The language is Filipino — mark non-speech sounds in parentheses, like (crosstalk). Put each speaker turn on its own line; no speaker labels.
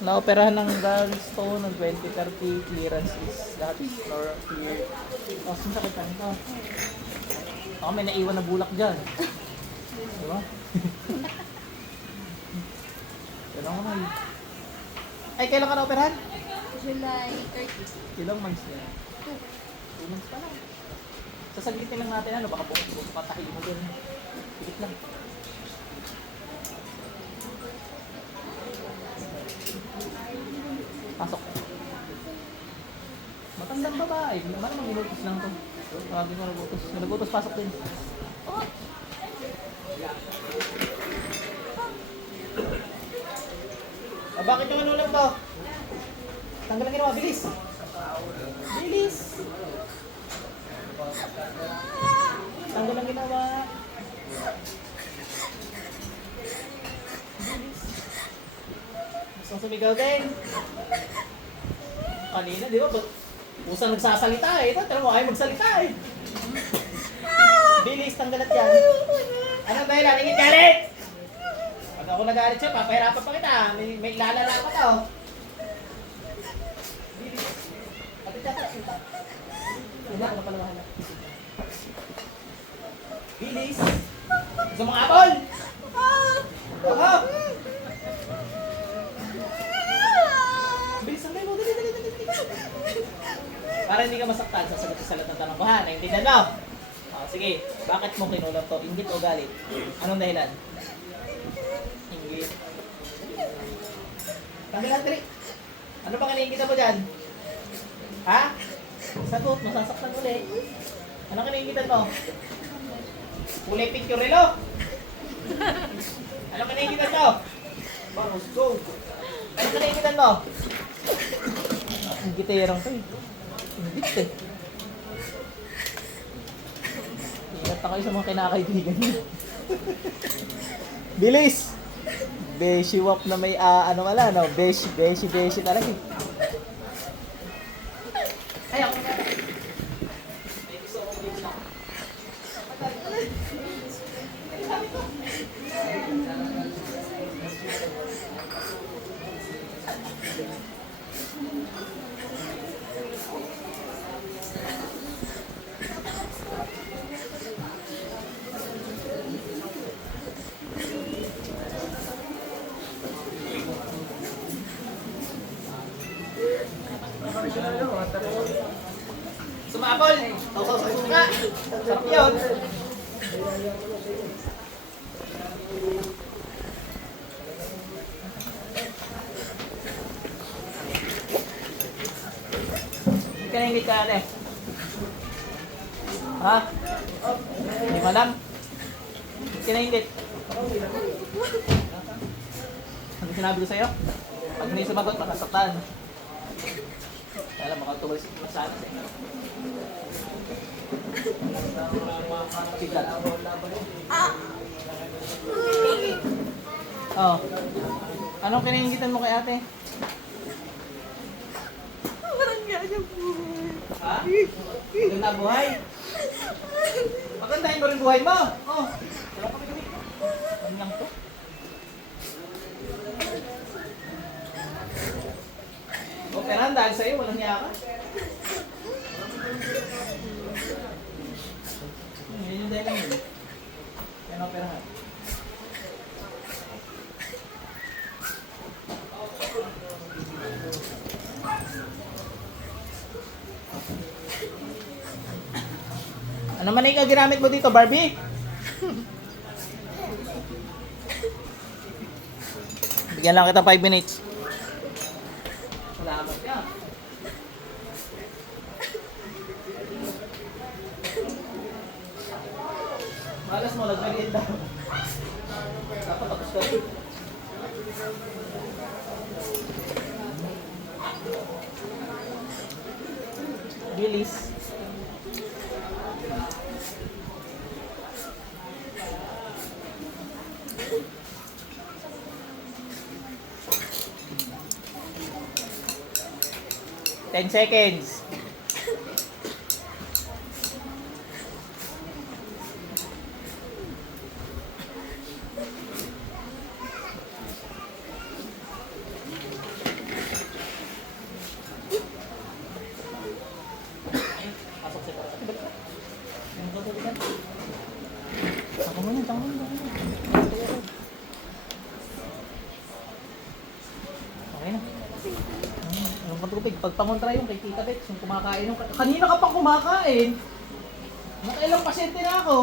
naoperahan ng gallstone ng 2030 clearance is that floor clear. Tapos yung sakit nito. Ako may naiwan na bulak dyan. Di ba? (laughs) Kailan ko na yun. Ay, kailan ka na-operahan?
July 30.
Ilang months na yun? Two months pa lang. Sasaglitin lang natin ano, baka bukas bukas patahin mo dun. Pikit lang. Pasok. Matandang babae. Naman minutos lang to. Tawagin mo nagutos. Nagutos pasok din. Oh. Ah, bakit yung ano lang to? Tanggal ang ginawa. Bilis. Kong sumigaw din. Kanina, di ba? Usang nagsasalita eh. Ito, tara mo, ayaw magsalita eh. Bilis, tanggalat yan. Ano ba yun? Ingit galit! Pag ako nagalit siya, papahirapan pa kita. May, may lalala pa to. Bilis. Mahala. Bilis! Gusto mong apple? Oo! Para hindi ka masaktan, sasagot sa lahat ng tanong ko ha. Naintindihan mo? Oh, sige, bakit mo kinulam to? Inggit o galit? Anong dahilan? Inggit. Kami lang, Tri. Ano bang iniingitan mo dyan? Ha? Sagot, masasaktan ulit. Anong iniingitan mo? Kulay pink yung relo. Anong iniingitan mo? Bangus go. Anong iniingitan mo? Ang gitayarang to eh. Ingat na kayo sa mga kinakaibigan niyo. Bilis! Beshi wap na may ah, ano wala, no? Beshi, beshi, beshi talaga eh. Ako na. Ako. Sumapol! Sausaw sa suka! Yun! Hindi ka ka ate. Ha? Hindi malam? Hindi ka nangingit. Ano sinabi ko sa'yo? Pag hindi. Kaya lang, baka tuwal sana sa inyo. Bigat. Oh. Anong kinaingitan mo kay ate?
Parang ganyan buhay.
Ha? Maganda buhay? Magandahin mo rin buhay mo. Oh. Operahan dahil sa'yo, walang niya ka. Hmm, Yun yung dahilan yun. Kaya na-operahan. Ano man ikaw ginamit mo dito, Barbie? (laughs) Bigyan lang kita 5 minutes. Salamat ka. Malas mo, nagmaliit daw. Dapat tapos ka rin. Bilis. Ten seconds. Ng tubig. Pag pangontra yung kay Tita Bex, yung kumakain. Yung, kanina ka pang kumakain. Nakailang pasyente na ako.